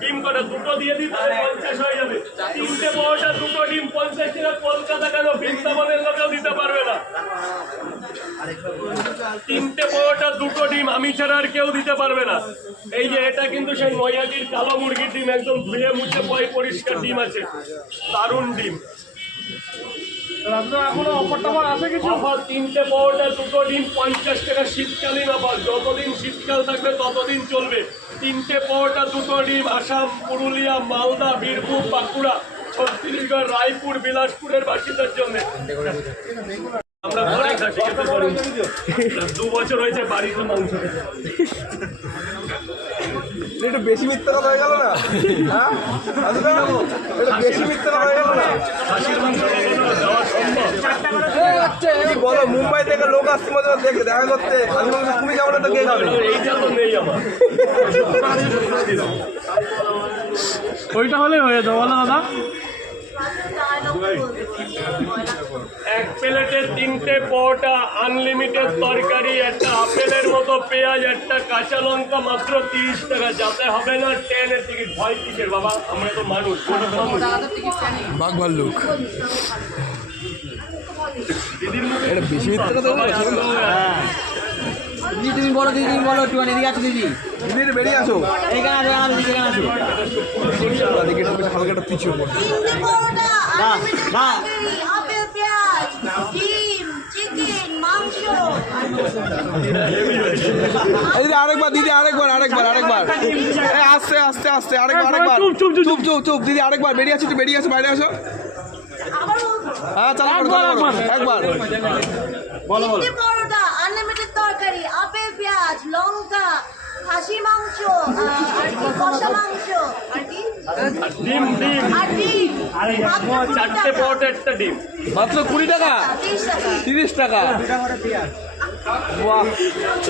ডিম কটা দুটো দিয়ে দিই তাহলে 50 হয়ে যাবে। 3টে পরোটা 2টো ডিম 50 টাকা। কলকাতা কেন বৃন্দাবনের লোকেও দিতে পারবে না। 3টে পরোটা 2টো ডিম আমি ছাড়া আর কেউ দিতে পারবে না। এই যে এটা কিন্তু সেই নৈহাটির কালো মুরগির ডিম, একদম ধুয়ে মুছে পরিষ্কার ডিম আছে, দারুণ ডিম। এখনো অফার আছে কিছু? অফার 3টে পরোটা 2টো ডিম 50 টাকা, শীতকালীন অফার। যতদিন শীতকাল থাকবে ততদিন চলবে। 3টে পরোটা 2টো ডিম আসাম, পুরুলিয়া, মালদা, বীরভূম, বাঁকুড়া, ছত্তিশগড়, রায়পুর, বিলাসপুরের বাসিন্দার জন্য। আমরা ঘরে খাসি খেতে পারি। 2 বছর হয়েছে বাড়িতে মাংস খেতে। একটু বেশি মিথ্যা কথা হয়ে গেল না? হ্যাঁ একটু বেশি মিথ্যা কথা হয়ে গেল না? খাসির মাংস দেওয়া সম্ভব? কি বলো, মুম্বাই থেকে লোক আসছে মধ্যে দেখে দেখা করতে, খাসি মাংস তুমি যাবো না তো কে খাবে? এইটা তো নেই আমার। ওইটা হলেই হয়ে যাবে বলো দাদা। এক প্লেটে 3টে পরোটা, আনলিমিটেড তরকারি, একটা আপেলের মতো পেঁয়াজ, একটা কাঁচা লঙ্কা, মাত্র 30 টাকা। যাতে হবে না ট্রেনের টিকিট। ভয় কিসের বাবা, আমরা তো মানুষ। বাঘ ভাল্লুক দিদির মুখে এটা বেশি মিথ্যা কথা বলে। দিদি তুমি বলো, দিদি তুমি বলো, একটু এদিকে আছো দিদি, দিদি বেরিয়ে আসো, এইখানে আসো, এখানে আসো। দেখে একটু হালকা একটা পিছিয়ে পড়ো। তিনটে পরোটা, না, আনলিমিটেড না। তরকারি, আপেল, পেঁয়াজ, ডিম, চিকেন, মাংস। এই দিদি আরেকবার, দিদি আরেকবার এই আস্তে আস্তে আস্তে আরেকবার চুপ, চুপ, চুপ চুপ চুপ দিদি আরেকবার বেরিয়ে আসো, বেরিয়ে আসো, বাইরে আসো। আবার বলবো। হ্যাঁ চালু করো একবার বলো বলো। তিনটে পরোটা, আনলিমিটেড তরকারি, আপেল, পেঁয়াজ, লঙ্কা, খাসির মাংস, আর কি কষা মাংস, আর কি ডিম ডিম আর ডিম। মাত্র 20 4টে টাকা। পরোটা, একটা ডিম। মাত্র 20 টাকা, 30 টাকা। 30 টাকা। বাহ।